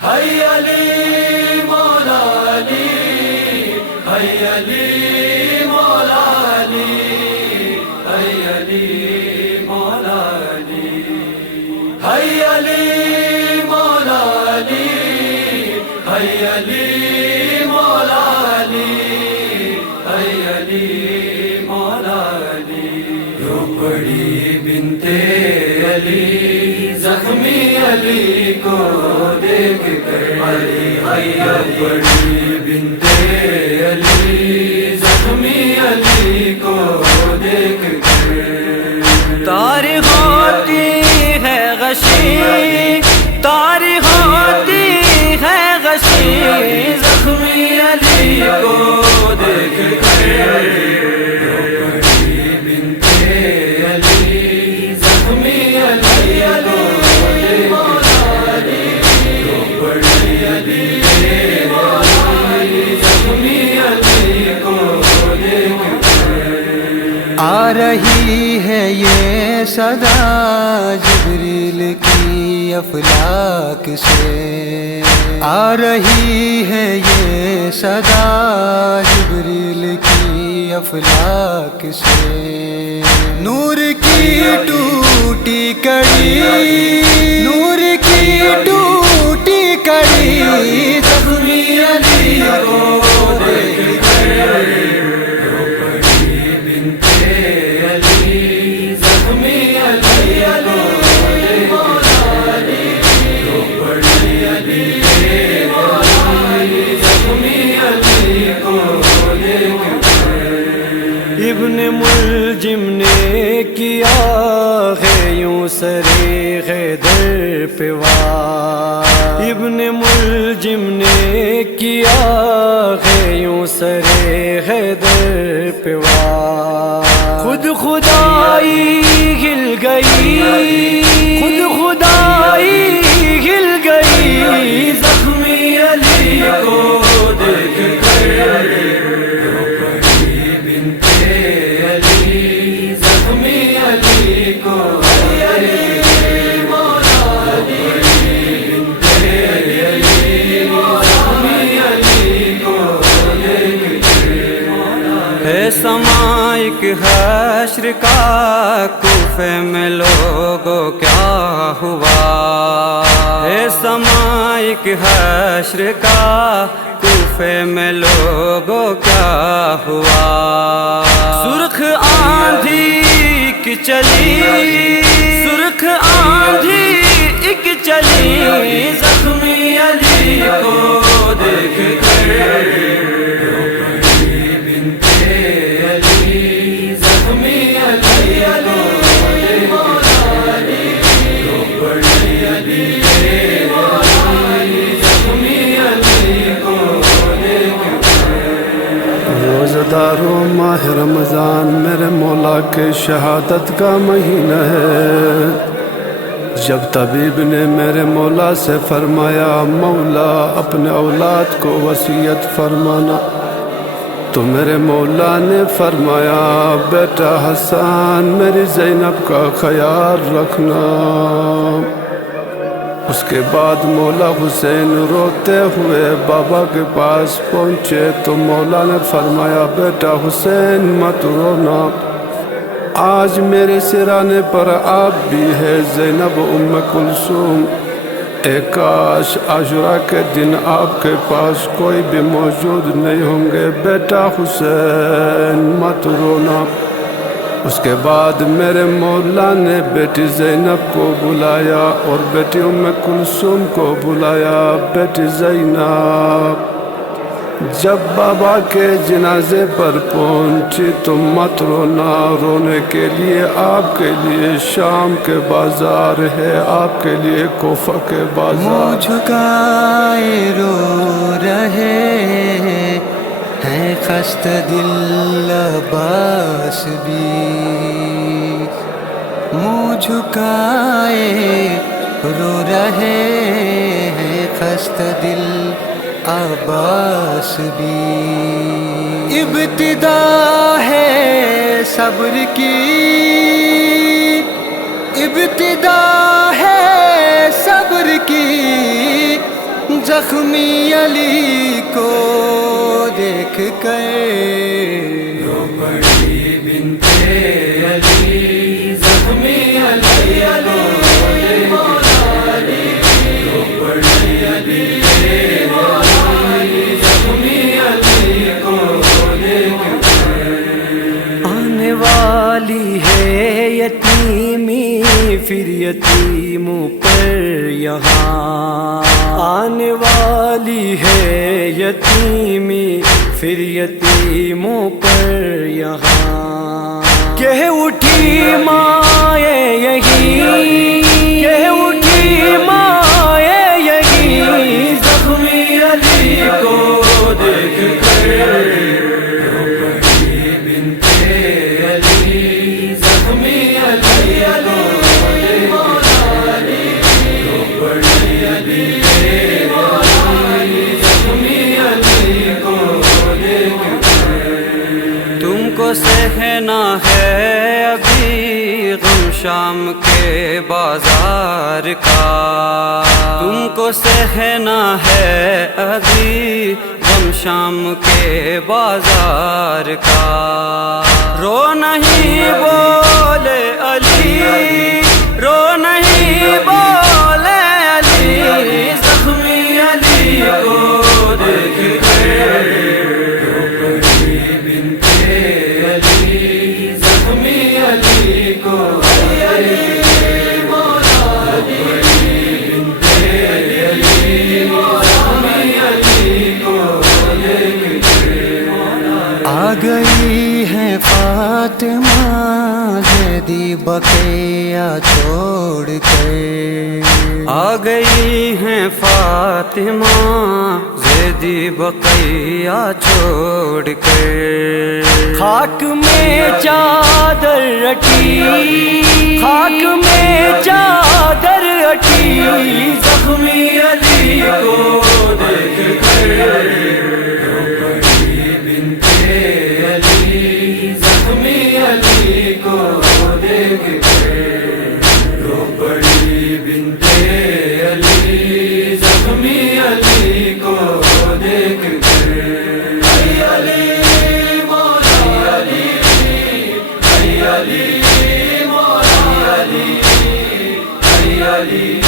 حی علی مولا علی، حی علی مولا علی، حی علی مولا علی، حی علی مولا علی، حی علی مولا علی، حی علی مولا علی۔ رو پڑی بنت علی زخمی علی کو دیکھ کر، علی حیا پڑی بنت علی زخمی علی کو دیکھ کر۔ تاریخ ہوتی ہے غشی، تاریخ ہوتی ہے غشی، زخمی علی کو دیکھ کر، بنت علی زخمی علی کو دیکھ کر، بڑی علی زخمی علی کو دیکھ کر۔ آ رہی ہے یہ صدا جبریل کی افلاک سے، آ رہی ہے یہ صدا جبریل کی افلاک سے۔ نور کی ٹوٹی کڑی، نور کی ٹوٹی کڑی، زخمی علی کو دیکھ کر، بنت علی زخمی علی کو دیکھ کر، بڑی علی زخمی علی کو دیکھ کر۔ ابن ملجم نے کیا ہے یوں سری حیدر پہ وار، ابن ملجم نے کیا ہے یوں سری حیدر پہ وار۔ خود خدائی ہل گئی، خود خدائی ہل گئی، زخمی علی کو دیکھ کر، بنت علی زخمی علی کو دیکھ کر، مولا علی بنت علی زخمی علی کو دیکھ کر۔ ہے سمائک حشر کا کوفے میں لوگوں کیا ہوا، ہے سمائک حشر کا کوفے میں لوگوں کیا ہوا۔ سرخ آندھی ایک چلی، سرخ آندھی ایک چلی، زخمی علی کو دیکھ کر، بنت علی زخمی علی کو دیکھ کر، بڑی علی زخمی علی کو دیکھ کر۔ روزدار و ماہ رمضان میرے مولا کے شہادت کا مہینہ ہے۔ جب طبیب نے میرے مولا سے فرمایا مولا اپنے اولاد کو وصیت فرمانا، تو میرے مولا نے فرمایا بیٹا حسن میری زینب کا خیال رکھنا۔ اس کے بعد مولا حسین روتے ہوئے بابا کے پاس پہنچے تو مولا نے فرمایا بیٹا حسین مت رونا، آج میرے سرانے پر آپ بھی ہے زینب ام کلثوم، اے کاش عاشورہ کے دن آپ کے پاس کوئی بھی موجود نہیں ہوں گے، بیٹا حسین مت رونا۔ اس کے بعد میرے مولا نے بیٹی زینب کو بلایا اور بیٹی ام کلثوم کو بلایا، بیٹی زینب جب بابا کے جنازے پر پہنچی تو مت رونا، رونے کے لیے آپ کے لیے شام کے بازار ہے، آپ کے لیے کوفہ کے بازار۔ منہ جھکائے رو رہے ہیں خستہ دل عباس بھی، منہ جھکائے رو رہے ہیں خستہ دل عباس بھی۔ ابتدا ہے صبر کی، ابتدا ہے صبر کی، زخمی علی کو دیکھ کر رو پڑی بنت علی زخمی علی علی مولا علی رو پڑی علی زخمی علی کو دیکھ کر آنے والی ہے یتیمی پھر یتیموں پر یہاں آنے والی ہے یتیمی پھر یتیموں پر یہاں کہ اٹھی مائیں یہی کہ اٹھی مائیں یہی زخمی علی کو دیکھ کر رو پڑی بنت علی زخمی علی علی مولا علی رو پڑی علی زخمی علی کو دیکھ کر تم کو سہنا ہے ابھی غم شام کے بازار کا تم کو سہنا ہے ابھی غم شام کے بازار کا رو نہیں بولے علی رو نہیں بولے علی زخمی علی کو دیکھ کر رو پڑی بنت علی زخمی علی کو علی مولا علی بنت علی زخمی علی کو دیکھ کر آ گئی ہے فاطمہ زیدی بقیہ چھوڑ کر آ گئی ہیں فاطمہ زیدی بقیہ چھوڑ کر خاک میں چادر رکھی خاک میں چادر رکھی زخمی علی کو دیکھ کر رو پڑی بنت علی زخمی علی کو دیکھ کر رو پڑی بنت علی زخمی علی کو دیکھ کر علی مولا علی علی مولا علی علی